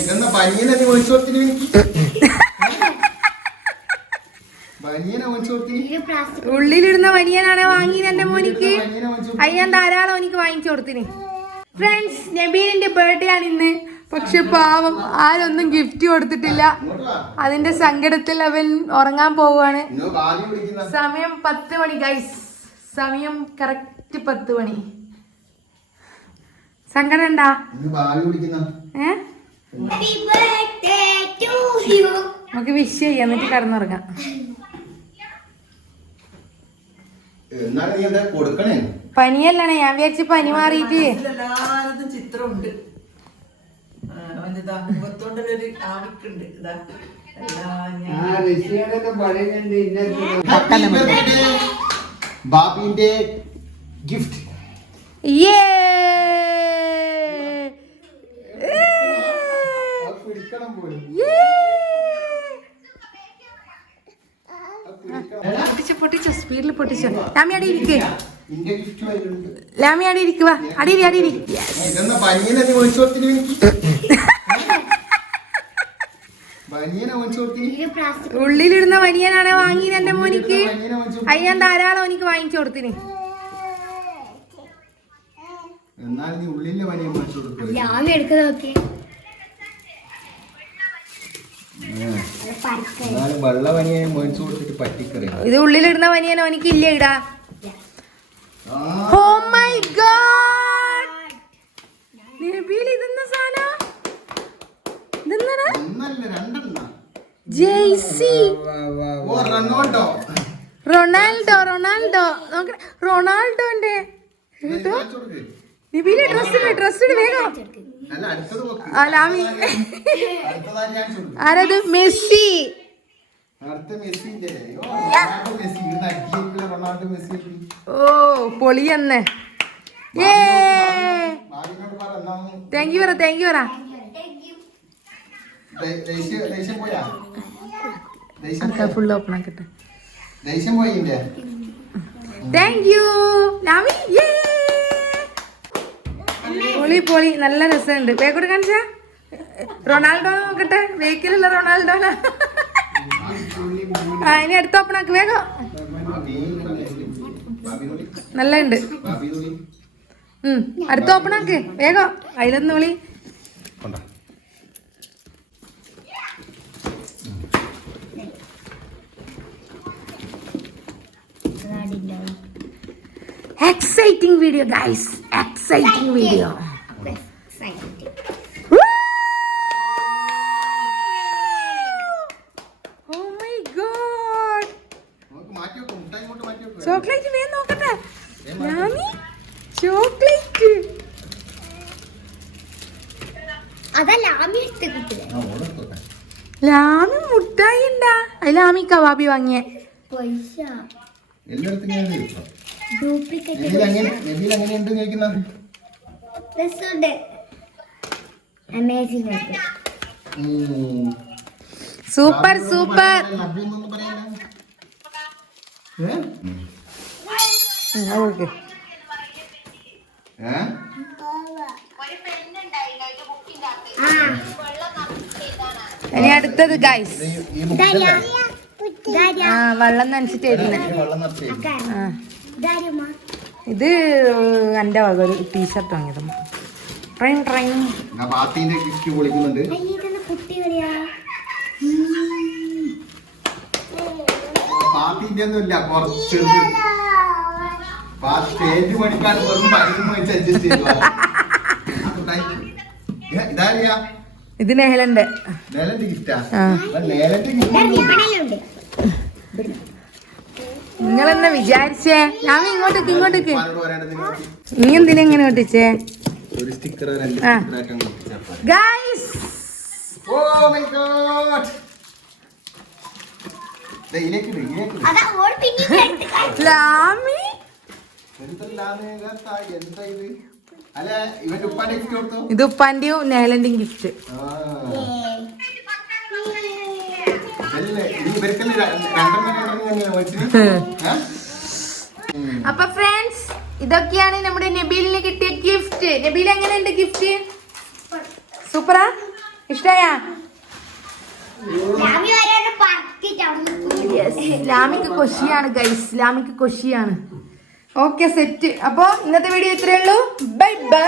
ഇതെന്നാ ബനിയനെ നീ ഒഴിച്ചു കൊടുത്തിന് എനിക്ക് ഉള്ളിലിടുന്ന വനിയനാണ് വാങ്ങിയത് എന്റെ മോനിക്ക്. അയ്യാൻ ധാരാളം എനിക്ക് വാങ്ങിച്ചു കൊടുത്തിന്. ഫ്രണ്ട്സ് നബീലിന്റെ ബർത്ത്ഡേ ആണ് ഇന്ന്. പക്ഷെ പാവം ആരൊന്നും ഗിഫ്റ്റ് കൊടുത്തിട്ടില്ല. അതിന്റെ സങ്കടത്തിൽ അവൻ ഉറങ്ങാൻ പോവാണ് സമയം പത്ത് മണി ഗൈസ് സമയം കറക്റ്റ് പത്ത് മണി. സങ്കടം ഉണ്ടാ? ഇന്ന് ഭാഗ്യം ഹാപ്പി ബർത്ത്ഡേ ടു യു നമുക്ക് വിഷ് ചെയ്യാം. എന്നിട്ട് കടന്നുറങ്ങാം. പനിയല്ലേ ഞാൻ വിചാരിച്ച് പനി മാറിയിട്ട്. ചിത്രമുണ്ട്. ബാബിന്റെ ഗിഫ്റ്റ് മുഖത്തോണ്ടൊരു ആവിക്കുണ്ട് ഇതാ എല്ലാം ഞാൻ ഹാപ്പി ബർത്ത്ഡേ ബാബിന്റെ ഗിഫ്റ്റ് യേ പിടിക്കണം പോലും. പൊട്ടിച്ചു പൊട്ടിച്ചു സ്പീഡിൽ പൊട്ടിച്ചു. ലാമി അടി ഇരിക്കേ. നിന്റെ ഗിഫ്റ്റ് വരുന്നുണ്ട് ലാമി അടി ഇരിക്കുക അടിയിരി അടിയിരി ഇതെന്നാ ബനിയനെ നീ ഒഴിച്ചു കൊടുത്തിന് എനിക്ക് ബനിയനെ ഒഴിച്ചു കൊടുത്തിന് ഇത് ഉള്ളിലിടുന്ന വനിയനാണ് വാങ്ങിയത് എന്റെ മോനിക്ക്. അയ്യാൻ ധാരാളം എനിക്ക് വാങ്ങിച്ചു കൊടുത്തിന്. എന്നാലും നീ ഉള്ളിലെ ബനിയൻ ഒഴിച്ചു കൊടുക്കും ഞാൻ എടുക്കുന്നതൊക്കെ അത് പറിക്ക എന്നാലും വെള്ള ബനിയനെ മേടിച്ചു കൊടുത്തിട്ട് പറ്റിക്കറിയാം ഇത് ഉള്ളിലിടുന്ന വനിയൻ എനിക്ക് ഇല്ല ഇടാ? ഓ മൈ ഗോഡ് നബീൽ ഇതെന്ന സാധനം? ജെയ്സി. റൊണാൾഡോ. റൊണാൾഡോ നോക്കണേ റൊണാൾഡോന്റെ. നബീൽ ഡ്രസ് ഇട് ഡ്രസ് ഇട് വേഗം. അലാമി ആരത്? മെസ്സി. ഓ, പൊളിയെന്ന് ഏ താങ്ക് യു. പറ താങ്ക് യു പറ ഫുൾ ഓപ്പൺ ആക്കട്ടെ താങ്ക് യു ലാമി യേ. പൊളി പൊളി. നല്ല രസമുണ്ട്. വേഗം കാണിച്ചാ? റൊണാൾഡോ നോക്കട്ടെ. വേക്കിലുള്ള റൊണാൾഡോ ആ ഇനി അടുത്ത ഓപ്പൺ ആക്ക്. വേഗം. നല്ല ഉണ്ട് ഉം അടുത്ത ഓപ്പൺ ആക്ക്. വേഗം. അതിലൊന്ന് വിളി. Exciting video guys exciting video oh my god മാറ്റി വെക്കും മുട്ടായി ഇങ്ങോട്ട് മാറ്റി വെക്കും ചോക്ലേറ്റ് വേഗം നോക്കട്ടെ. ലാമി ചോക്ലേറ്റ്. അതല്ല ആമി ലാമി മുട്ടായി ഉണ്ടാ അതിൽ ലാമി കബാബി വാങ്ങിയ. പൈസ. Super super. ആ. ഇനി അടുത്തത് ഗൈസ് ആ വെള്ളം നനച്ചിട്ട് എഴുതുന്നേ ഇത് എന്റെ വക ഒരു ടീഷർട്ട് വാങ്ങിയത് ട്രെയിൻ ട്രെയിൻ ആ പാത്തിന്റെ പൊളിക്കുന്നുണ്ട്. സ്റ്റേജ് വെറും അഡ്ജസ്റ്റ് ചെയ്തു. ഇത് നെഹലന്റെ. നേലന്റെ ഗിഫ്റ്റാ ആ. നേലന്റെ ഗിഫ്റ്റ് ഇവിടെയുണ്ട് നിങ്ങൾ എന്നാ വിചാരിച്ചേ? ഞാൻ ഇങ്ങോട്ടേക്ക് ഇങ്ങോട്ടേക്ക് നീ എന്തിനാ ഇങ്ങനെ ഒട്ടിച്ചേ ഒരു sticker guys oh my god. Lami? ഇതാ, ഉപ്പാന്റെയും നെഹലന്റെയും ഗിഫ്റ്റ്. അപ്പൊ ഫ്രണ്ട്സ് ഇതൊക്കെയാണ് നമ്മുടെ നബീലിന് കിട്ടിയ ഗിഫ്റ്റ് നബീൽ എങ്ങനെയുണ്ട് ഗിഫ്റ്റ് സൂപ്പറാ ഇഷ്ടയാ? ലാമിക്ക് കൊശിയാണ് ഗൈസ് ലാമിക്ക് കൊഷിയാണ് ഓക്കെ സെറ്റ്. അപ്പൊ ഇന്നത്തെ വീഡിയോ ഇത്രയേ ഉള്ളൂ. Bye bye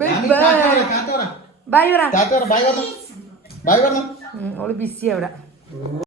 bye bye. Bye പറ. ബൈ പറഞ്ഞു ഓൾ ബിസി അവിടെ.